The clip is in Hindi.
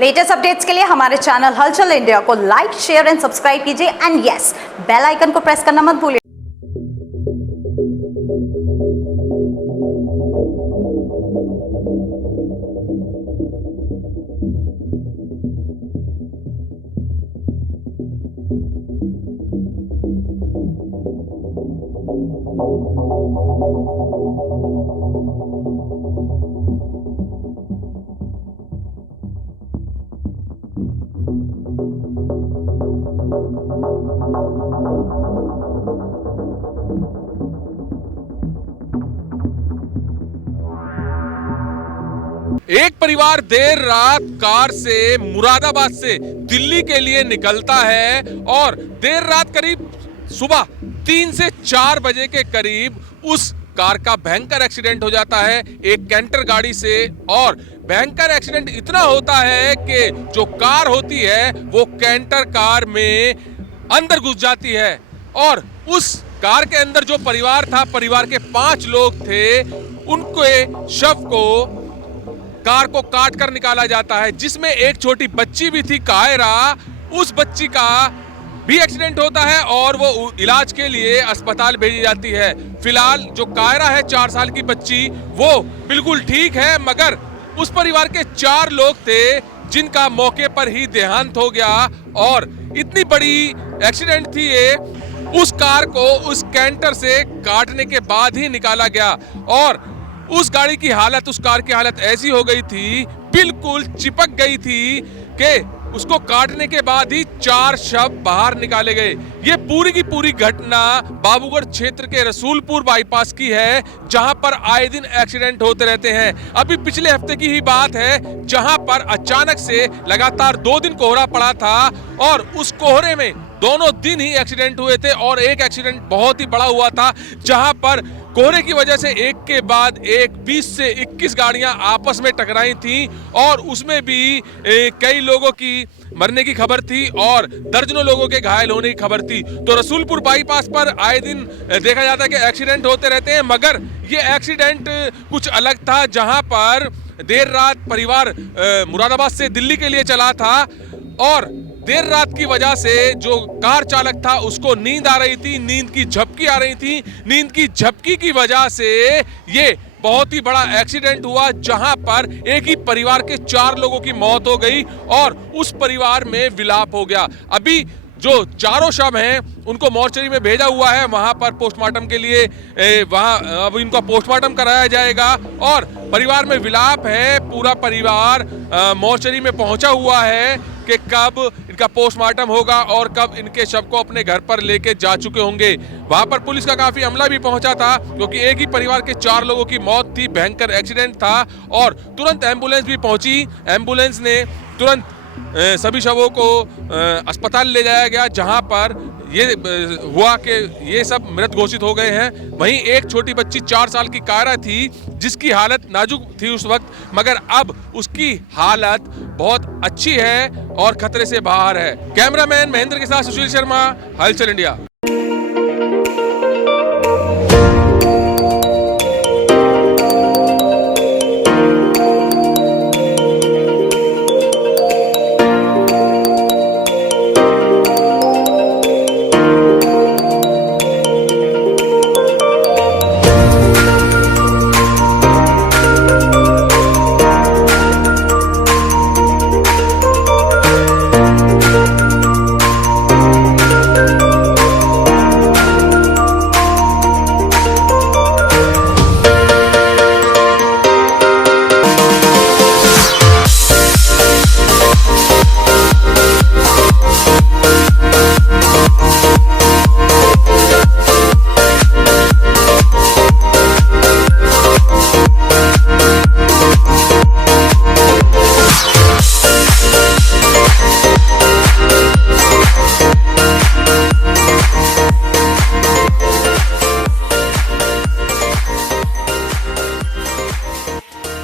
लेटेस्ट अपडेट्स के लिए हमारे चैनल हलचल इंडिया को लाइक, शेयर एंड सब्सक्राइब कीजिए एंड यस, बेल आइकन को प्रेस करना मत भूलिए। एक परिवार देर रात कार से मुरादाबाद से दिल्ली के लिए निकलता है और देर रात करीब सुबह 3 से 4 बजे के करीब उस कार का भयंकर एक्सीडेंट हो जाता है एक कैंटर गाड़ी से। और भयंकर एक्सीडेंट इतना होता है कि जो कार होती है वो कैंटर कार में अंदर घुस जाती है और उस कार के अंदर जो परिवार था, परिवार के 5 लोग थे, उनके शव को कार को काट कर निकाला जाता है, जिसमें एक छोटी बच्ची भी थी, कायरा। उस बच्ची का भी एक्सीडेंट होता है और वो इलाज के लिए अस्पताल भेजी जाती है। फिलहाल जो कायरा है 4 साल की बच्ची, वो बिल्कुल ठीक है, मगर उस परिवार के 4 लोग थे जिनका मौके पर ही देहांत हो गया। और इतनी बड़ी एक्सीडेंट थी ये, उस कार को उस कैंटर से काटने के बाद ही निकाला गया। और उस गाड़ी की हालत, उस कार की हालत ऐसी हो गई थी, बिल्कुल चिपक गई थी कि उसको काटने के बाद ही 4 शव बाहर निकाले गए। ये पूरी की पूरी घटना बाबूगढ़ क्षेत्र के रसूलपुर बाईपास की है, जहां पर आए दिन एक्सीडेंट होते रहते हैं। अभी पिछले हफ्ते की ही बात है, जहां पर अचानक से लगातार 2 दिन कोहरा पड़ा था और उस कोहरे में दोनों दिन ही एक्सीडेंट हुए थे। और एक एक्सीडेंट बहुत ही बड़ा हुआ था, जहां पर कोहरे की वजह से एक के बाद एक 20 से 21 गाड़ियां आपस में टकराई थी और उसमें भी कई लोगों की मरने की खबर थी और दर्जनों लोगों के घायल होने की खबर थी। तो रसूलपुर बाईपास पर आए दिन देखा जाता है कि एक्सीडेंट होते रहते हैं, मगर ये एक्सीडेंट कुछ अलग था, जहां पर देर रात परिवार मुरादाबाद से दिल्ली के लिए चला था और देर रात की वजह से जो कार चालक था उसको नींद आ रही थी, नींद की झपकी आ रही थी। नींद की झपकी की वजह से ये बहुत ही बड़ा एक्सीडेंट हुआ, जहां पर एक ही परिवार के 4 लोगों की मौत हो गई और उस परिवार में विलाप हो गया। अभी जो 4 शव हैं उनको मोर्चरी में भेजा हुआ है, वहां पर पोस्टमार्टम के लिए वहां अब इनका पोस्टमार्टम कराया जाएगा और परिवार में विलाप है। पूरा परिवार मोर्चरी में पहुंचा हुआ है कि कब इनका पोस्टमार्टम होगा और कब इनके शव को अपने घर पर लेके जा चुके होंगे। वहां पर पुलिस का काफी अमला भी पहुंचा था, क्योंकि एक ही परिवार के 4 लोगों की मौत थी, भयंकर एक्सीडेंट था। और तुरंत एम्बुलेंस भी पहुंची, एम्बुलेंस ने तुरंत सभी शवों को अस्पताल ले जाया गया, जहां पर ये हुआ कि ये सब मृत घोषित हो गए हैं। वहीं एक छोटी बच्ची 4 साल की कायरा थी, जिसकी हालत नाजुक थी उस वक्त, मगर अब उसकी हालत बहुत अच्छी है और खतरे से बाहर है। कैमरामैन महेंद्र के साथ सुशील शर्मा, हलचल इंडिया।